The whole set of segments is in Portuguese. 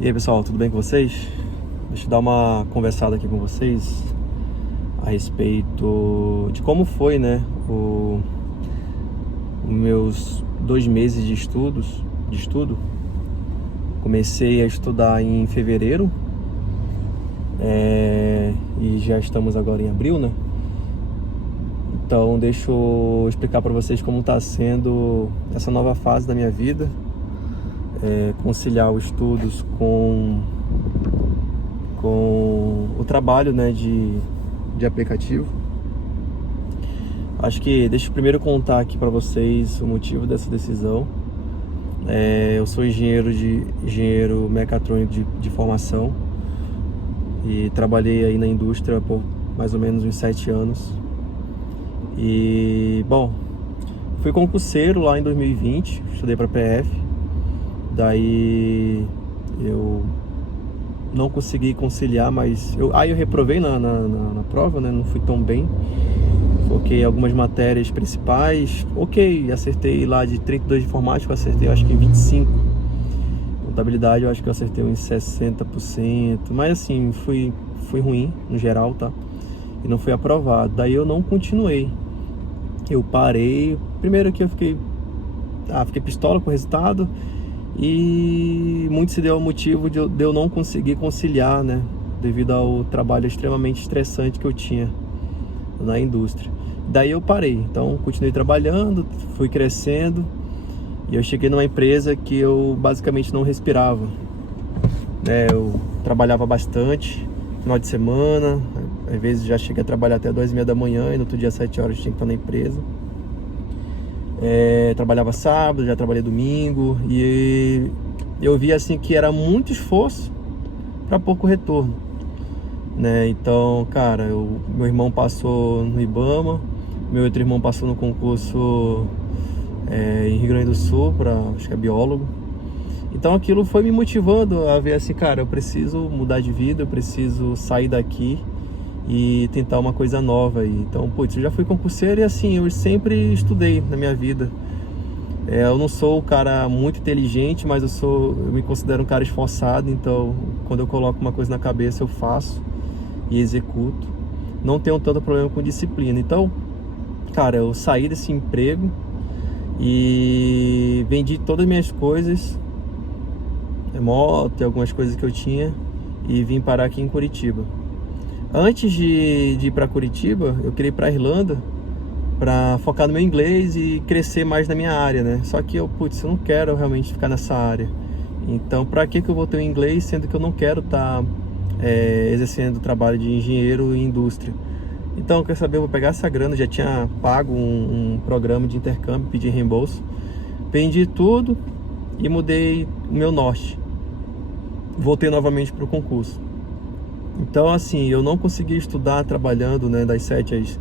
E aí pessoal, tudo bem com vocês? Deixa eu dar uma conversada aqui com vocês a respeito de como foi, né, os meus 2 meses de estudo. Comecei a estudar em fevereiro, e já estamos agora em abril, né? Então deixa eu explicar para vocês como está sendo essa nova fase da minha vida. Conciliar os estudos com o trabalho, né, de aplicativo. Acho que deixa eu primeiro contar aqui para vocês o motivo dessa decisão. Eu sou engenheiro mecatrônico de formação e trabalhei aí na indústria por mais ou menos uns 7 anos. E, bom, fui concurseiro lá em 2020, estudei para PF. Daí eu não consegui conciliar, mas eu reprovei na prova, né? Não fui tão bem. Foquei algumas matérias principais. Acertei lá de 32 de informática, eu acertei acho que em 25. Contabilidade eu acho que eu acertei uns 60%. Mas assim, fui ruim no geral, tá? E não fui aprovado. Daí eu não continuei. Eu parei. Primeiro que eu fiquei pistola com o resultado. E muito se deu ao motivo de eu não conseguir conciliar, né? Devido ao trabalho extremamente estressante que eu tinha na indústria. Daí eu parei, então continuei trabalhando, fui crescendo. E eu cheguei numa empresa que eu basicamente não respirava, né? Eu trabalhava bastante, final de semana. Às vezes já cheguei a trabalhar até 2h30 da manhã. E no outro dia, 7 horas, eu tinha que estar na empresa. Trabalhava sábado, já trabalhei domingo, e eu vi assim que era muito esforço para pouco retorno, né? Então, cara, meu irmão passou no IBAMA, meu outro irmão passou no concurso em Rio Grande do Sul, acho que é biólogo. Então aquilo foi me motivando a ver assim, cara, eu preciso mudar de vida, eu preciso sair daqui e tentar uma coisa nova. Então, eu já fui concurseiro e assim, eu sempre estudei na minha vida. Eu não sou um cara muito inteligente, mas eu me considero um cara esforçado. Então, quando eu coloco uma coisa na cabeça, eu faço e executo. Não tenho tanto problema com disciplina. Então, cara, eu saí desse emprego e vendi todas as minhas coisas, moto e algumas coisas que eu tinha, e vim parar aqui em Curitiba. Antes de ir para Curitiba, eu queria ir para Irlanda para focar no meu inglês e crescer mais na minha área, né? Só que eu não quero realmente ficar nessa área. Então, para que eu vou ter o inglês, sendo que eu não quero estar exercendo o trabalho de engenheiro em indústria? Então, quer saber, eu vou pegar essa grana, já tinha pago um programa de intercâmbio, pedi reembolso, vendi tudo e mudei o meu norte. Voltei novamente para o concurso. Então, assim, eu não conseguia estudar trabalhando, né, das 7 às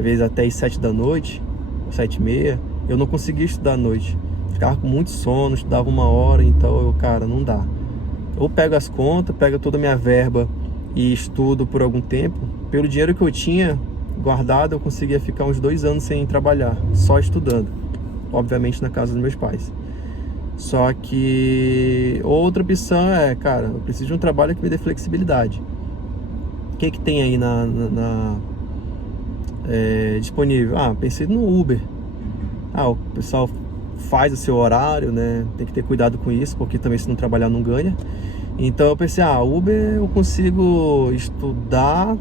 vezes até as 7 da noite, 7h30. Eu não conseguia estudar à noite. Ficava com muito sono, estudava 1 hora. Então, cara, não dá. Ou pego as contas, pego toda a minha verba e estudo por algum tempo. Pelo dinheiro que eu tinha guardado, eu conseguia ficar uns 2 anos sem trabalhar, só estudando. Obviamente na casa dos meus pais. Só que outra opção cara, eu preciso de um trabalho que me dê flexibilidade. O que tem aí disponível? Pensei no Uber. O pessoal faz o seu horário, né? Tem que ter cuidado com isso, porque também se não trabalhar não ganha. Então eu pensei, Uber eu consigo estudar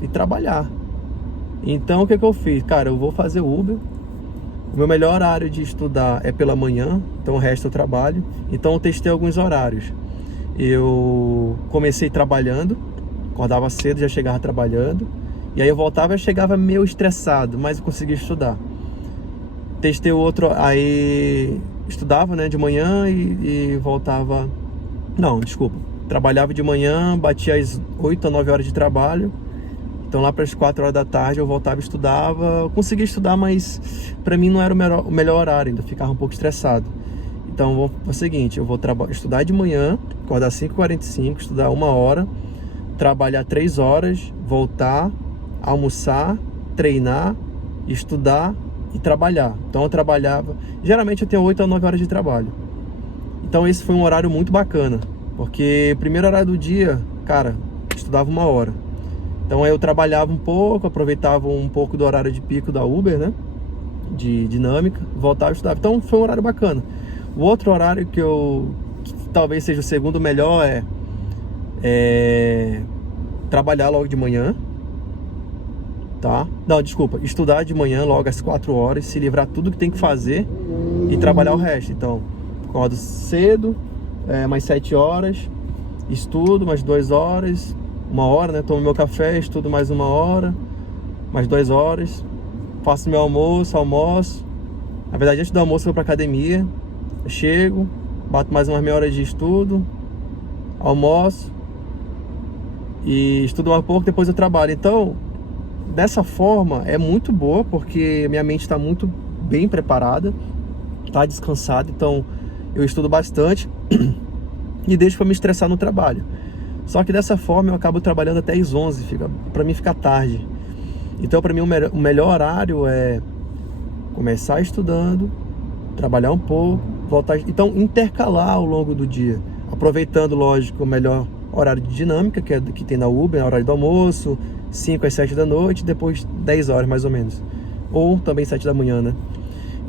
e trabalhar. Então o que eu fiz? Cara, eu vou fazer Uber. O meu melhor horário de estudar é pela manhã, então o resto eu trabalho. Então eu testei alguns horários. Eu comecei trabalhando, acordava cedo, já chegava trabalhando. E aí eu voltava e chegava meio estressado, mas eu conseguia estudar. Testei o outro, aí estudava, né, de manhã e voltava... Não, desculpa. Trabalhava de manhã, batia às 8 a 9 horas de trabalho. Então lá para as 4 horas da tarde eu voltava e estudava. Eu conseguia estudar, mas para mim não era o melhor horário, ainda ficava um pouco estressado. Então é o seguinte, eu vou estudar de manhã, acordar às 5h45, estudar 1 hora, trabalhar 3 horas, voltar, almoçar, treinar, estudar e trabalhar. Então eu trabalhava, geralmente eu tenho 8 a 9 horas de trabalho. Então esse foi um horário muito bacana, Porque primeiro horário do dia, cara, estudava 1 hora. Então aí eu trabalhava um pouco, aproveitava um pouco do horário de pico da Uber, né? De dinâmica, voltava e estudava. Então foi um horário bacana. O outro horário que talvez seja o segundo melhor é trabalhar logo de manhã, tá? Não, desculpa, estudar de manhã logo às 4 horas, se livrar tudo que tem que fazer e trabalhar o resto. Então, acordo cedo, mais 7 horas, estudo mais 2 horas, 1 hora, né? Tomo meu café, estudo mais 1 hora, mais 2 horas, faço meu almoço. Na verdade, antes do almoço eu vou pra academia, eu chego, bato mais umas meia hora de estudo, almoço e estudo um pouco, depois eu trabalho. Então, dessa forma é muito boa, porque minha mente está muito bem preparada, está descansada, então eu estudo bastante e deixo para me estressar no trabalho. Só que dessa forma eu acabo trabalhando até às 11, para mim fica tarde. Então para mim o melhor horário é começar estudando, trabalhar um pouco, voltar, então intercalar ao longo do dia, aproveitando, lógico, o melhor horário de dinâmica que tem na Uber, horário do almoço, 5 às 7 da noite, depois 10 horas mais ou menos, ou também 7 da manhã, né?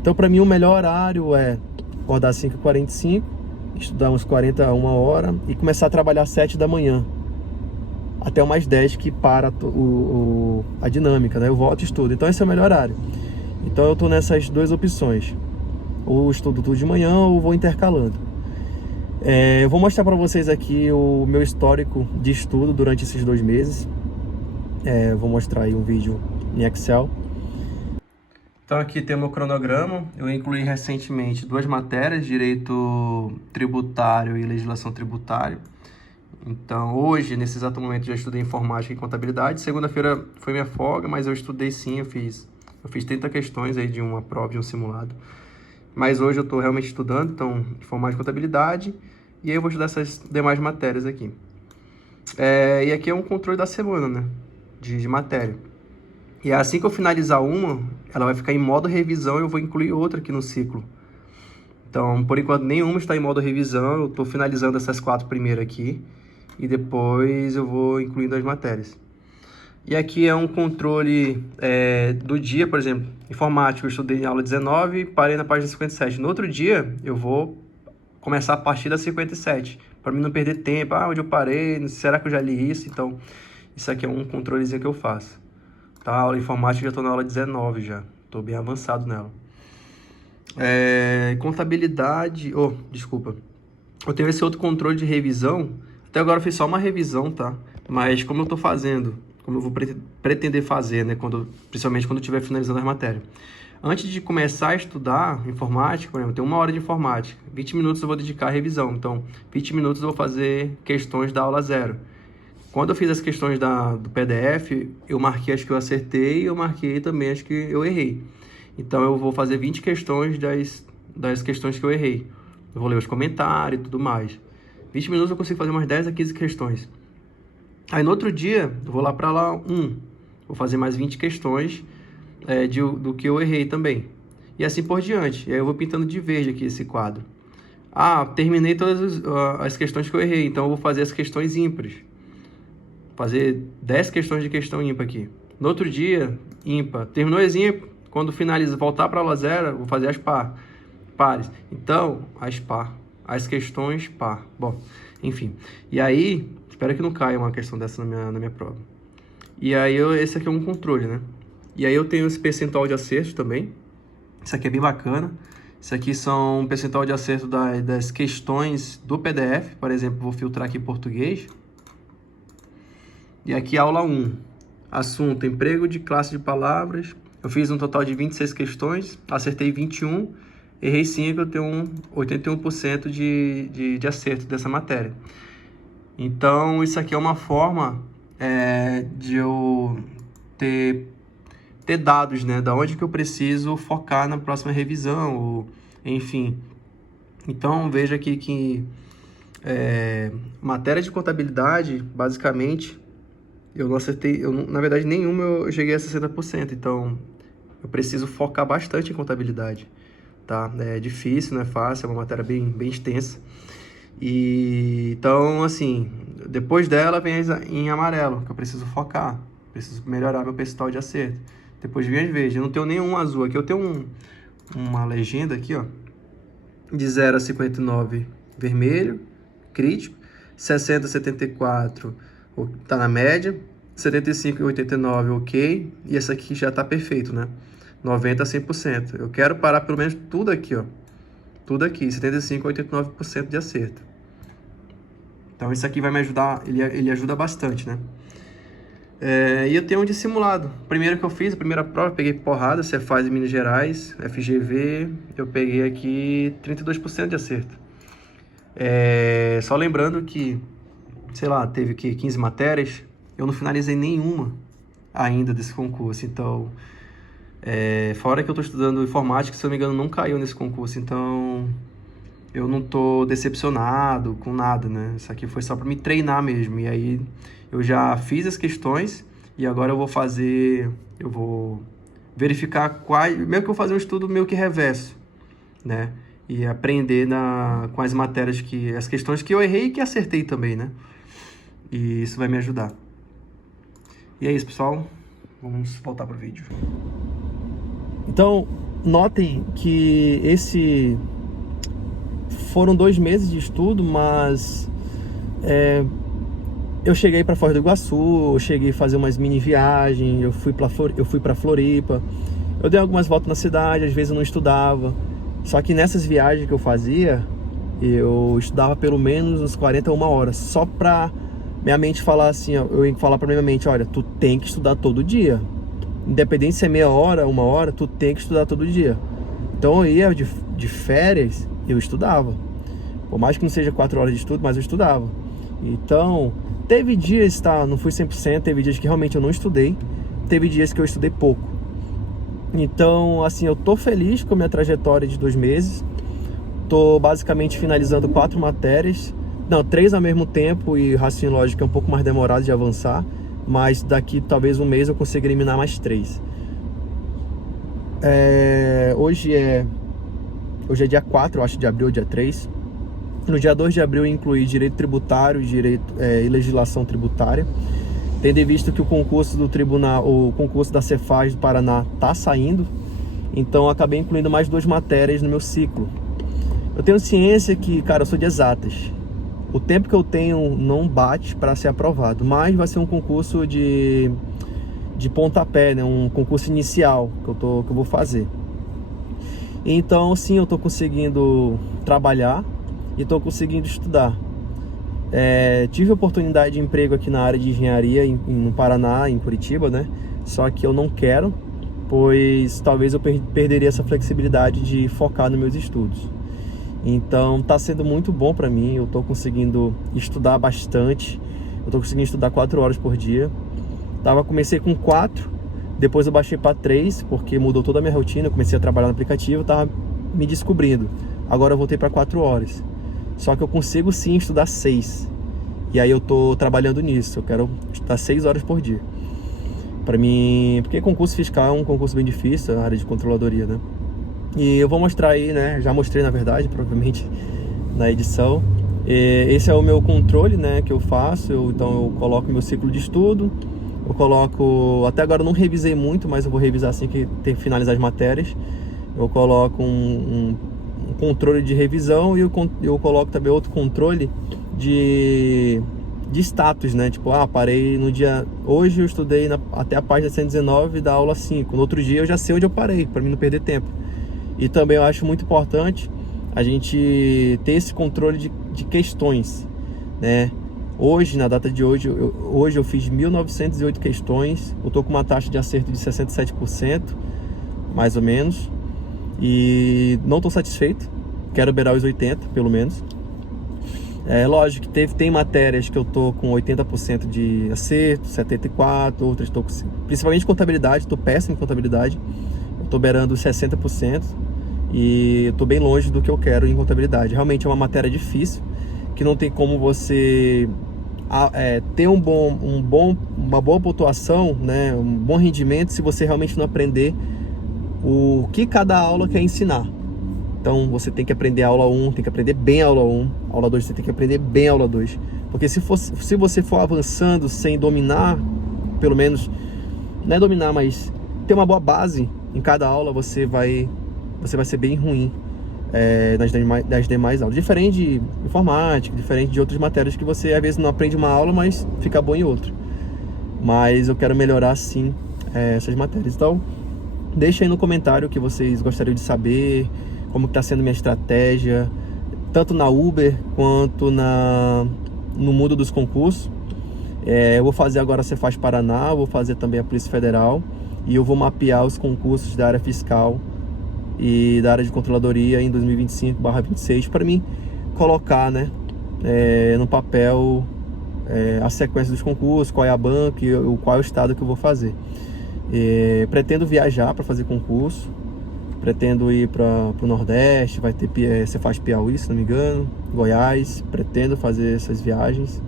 Então para mim o melhor horário é acordar às 5h45, estudar uns 40 a 1 hora e começar a trabalhar às 7 da manhã até umas 10 que para a dinâmica, né? Eu volto e estudo. Então esse é o melhor horário. Então eu tô nessas duas opções, ou estudo tudo de manhã ou vou intercalando. Eu vou mostrar para vocês aqui o meu histórico de estudo durante esses 2 meses. Vou mostrar aí um vídeo em Excel. Então aqui tem o meu cronograma. Eu incluí recentemente 2 matérias, Direito Tributário e Legislação Tributária. Então hoje, nesse exato momento, já estudei Informática e Contabilidade. Segunda-feira foi minha folga, mas eu estudei sim, eu fiz 30 questões aí de uma prova, de um simulado. Mas hoje eu estou realmente estudando, então Informática e Contabilidade. E aí eu vou estudar essas demais matérias aqui. E aqui é um controle da semana, né? De matéria. E assim que eu finalizar uma, ela vai ficar em modo revisão e eu vou incluir outra aqui no ciclo. Então, por enquanto, nenhuma está em modo revisão. Eu estou finalizando essas 4 primeiras aqui. E depois eu vou incluindo as matérias. E aqui é um controle do dia, por exemplo. Informática, eu estudei em aula 19, parei na página 57. No outro dia, eu vou começar a partir da 57. Para mim não perder tempo. Onde eu parei? Será que eu já li isso? Então, isso aqui é um controlezinho que eu faço. Tá? A aula de informática, já estou na aula 19 já. Estou bem avançado nela. Contabilidade... desculpa. Eu tenho esse outro controle de revisão. Até agora eu fiz só uma revisão, tá? Mas como eu estou fazendo, como eu vou pretender fazer, né? Principalmente quando eu estiver finalizando as matérias. Antes de começar a estudar informática, por exemplo, tem 1 hora de informática. 20 minutos eu vou dedicar à revisão. Então, 20 minutos eu vou fazer questões da aula 0. Quando eu fiz as questões do PDF, eu marquei as que eu acertei e eu marquei também as que eu errei. Então, eu vou fazer 20 questões das questões que eu errei. Eu vou ler os comentários e tudo mais. 20 minutos eu consigo fazer umas 10 a 15 questões. Aí, no outro dia, eu vou lá para aula 1. Vou fazer mais 20 questões do que eu errei também. E assim por diante. E aí eu vou pintando de verde aqui esse quadro. Terminei todas as questões que eu errei. Então, eu vou fazer as questões ímpares. Fazer 10 questões de questão ímpar aqui. No outro dia, ímpar. Terminou as ímpar, quando finaliza, voltar para a aula 0, vou fazer as pares. Então, as questões par. Bom, enfim. E aí, espero que não caia uma questão dessa na minha prova. E aí, esse aqui é um controle, né? E aí eu tenho esse percentual de acerto também. Isso aqui é bem bacana. Isso aqui são um percentual de acerto das questões do PDF. Por exemplo, vou filtrar aqui português. E aqui aula 1, assunto, emprego de classe de palavras. Eu fiz um total de 26 questões, acertei 21, errei 5, eu tenho 81% de acerto dessa matéria. Então, isso aqui é uma forma de eu ter dados, né? Da onde que eu preciso focar na próxima revisão, ou, enfim. Então, veja aqui que matéria de contabilidade, basicamente... Eu não acertei, na verdade, nenhuma eu cheguei a 60%, então eu preciso focar bastante em contabilidade, tá? É difícil, não é fácil, é uma matéria bem extensa. E então, assim, depois dela vem em amarelo, que eu preciso focar, preciso melhorar meu percentual de acerto. Depois vem as verdes, eu não tenho nenhum azul aqui, eu tenho uma legenda aqui, ó, de 0 a 59 vermelho, crítico, 60 a 74 tá na média, 75 e 89 ok, e essa aqui já tá perfeito, né? 90 a 100%. Eu quero parar pelo menos tudo aqui, ó. Tudo aqui, 75 a 89% de acerto. Então isso aqui vai me ajudar, ele ajuda bastante, né? E eu tenho um de simulado. Primeiro que eu fiz, a primeira prova, eu peguei porrada, Cefaz em Minas Gerais, FGV, eu peguei aqui 32% de acerto. Só lembrando que, sei lá, teve que 15 matérias, eu não finalizei nenhuma ainda desse concurso, então... fora que eu tô estudando informática, se eu não me engano, não caiu nesse concurso, então... eu não tô decepcionado com nada, né? Isso aqui foi só para me treinar mesmo. E aí eu já fiz as questões e agora eu vou verificar quais, meio que eu vou fazer um estudo meio que reverso, né? E aprender com as matérias as questões que eu errei e que acertei também, né? E isso vai me ajudar. E é isso, pessoal. Vamos voltar pro vídeo. Então, notem que foram 2 meses de estudo, mas eu cheguei para Foz do Iguaçu, eu cheguei a fazer umas mini viagens, eu fui para Floripa, eu dei algumas voltas na cidade, às vezes eu não estudava, só que nessas viagens que eu fazia, eu estudava pelo menos uns 40 a 1 hora, só para minha mente falar assim, ó, eu ia falar para minha mente, olha, tu tem que estudar todo dia, independente se é meia hora, 1 hora, tu tem que estudar todo dia. Então eu ia de férias, eu estudava. Por mais que não seja 4 horas de estudo, mas eu estudava. Então, teve dias, tá? Não fui 100%, teve dias que realmente eu não estudei. Teve dias que eu estudei pouco. Então, assim, eu tô feliz com a minha trajetória de 2 meses. Tô basicamente finalizando 4 matérias. Não, 3 ao mesmo tempo e raciocínio lógico é um pouco mais demorado de avançar. Mas daqui talvez 1 mês eu consiga eliminar mais 3. Hoje é dia 4, eu acho, de abril, dia 3. No dia 2 de abril eu incluí direito tributário e legislação tributária. Tendo em vista que o concurso do tribunal, o concurso da Cefaz do Paraná tá saindo, então eu acabei incluindo mais 2 matérias no meu ciclo. Eu tenho ciência que, cara, eu sou de exatas. O tempo que eu tenho não bate para ser aprovado, mas vai ser um concurso de pontapé, né? Um concurso inicial que eu vou fazer. Então, sim, eu estou conseguindo trabalhar e estou conseguindo estudar. Tive oportunidade de emprego aqui na área de engenharia no Paraná, em Curitiba, né? Só que eu não quero, pois talvez eu perderia essa flexibilidade de focar nos meus estudos. Então, está sendo muito bom para mim. Eu estou conseguindo estudar bastante. Eu estou conseguindo estudar 4 horas por dia. Comecei com 4. Depois eu baixei para 3, porque mudou toda a minha rotina, eu comecei a trabalhar no aplicativo, tava me descobrindo. Agora eu voltei para 4 horas. Só que eu consigo sim estudar 6. E aí eu tô trabalhando nisso, eu quero estudar 6 horas por dia. Para mim, porque concurso fiscal é um concurso bem difícil, a área de controladoria, né? E eu vou mostrar aí, né? Já mostrei na verdade, provavelmente na edição. Esse é o meu controle, né, que eu faço. Então eu coloco meu ciclo de estudo. Eu coloco, até agora eu não revisei muito, mas eu vou revisar assim que tem que finalizar as matérias. Eu coloco um controle de revisão e eu coloco também outro controle de status, né? Tipo, parei no dia... Hoje eu estudei até a página 119 da aula 5. No outro dia eu já sei onde eu parei, para mim não perder tempo. E também eu acho muito importante a gente ter esse controle de questões, né? Hoje, na data de hoje, eu fiz 1.908 questões. Eu tô com uma taxa de acerto de 67%, mais ou menos. E não tô satisfeito. Quero beirar os 80%, pelo menos. Lógico que tem matérias que eu tô com 80% de acerto, 74%, outras tô com... Principalmente contabilidade, tô péssimo em contabilidade. Eu tô beirando os 60%. E eu tô bem longe do que eu quero em contabilidade. Realmente é uma matéria difícil, que não tem como você... ter uma boa pontuação, né, um bom rendimento, se você realmente não aprender o que cada aula quer ensinar. Então você tem que aprender a aula 1, tem que aprender bem a aula 1, aula 2 você tem que aprender bem a aula 2. Porque se você for avançando sem dominar, pelo menos, não é dominar, mas ter uma boa base em cada aula, você vai ser bem ruim nas demais aulas. Diferente de informática, diferente de outras matérias que você às vezes não aprende uma aula, mas fica bom em outra. Mas eu quero melhorar sim essas matérias. Então, deixa aí no comentário o que vocês gostariam de saber, como está sendo minha estratégia, tanto na Uber quanto no mundo dos concursos. Eu vou fazer agora a Cefaz Paraná, vou fazer também a Polícia Federal e eu vou mapear os concursos da área fiscal e da área de controladoria em 2025/26 para mim colocar, né, no papel a sequência dos concursos, qual é a banca e qual é o estado que eu vou fazer. Pretendo viajar para fazer concurso, pretendo ir para o Nordeste, vai ter Cefaz Piauí, se não me engano, Goiás, pretendo fazer essas viagens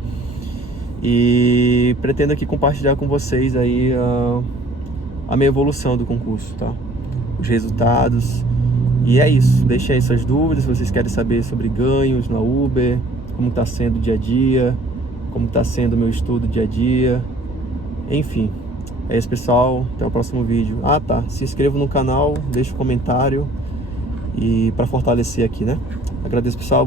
e pretendo aqui compartilhar com vocês aí a minha evolução do concurso, tá? Os resultados. E é isso, deixem aí suas dúvidas, se vocês querem saber sobre ganhos na Uber, como está sendo o dia a dia, como está sendo o meu estudo dia a dia, enfim. É isso, pessoal, até o próximo vídeo. Se inscreva no canal, deixa um comentário e para fortalecer aqui, né? Agradeço, pessoal.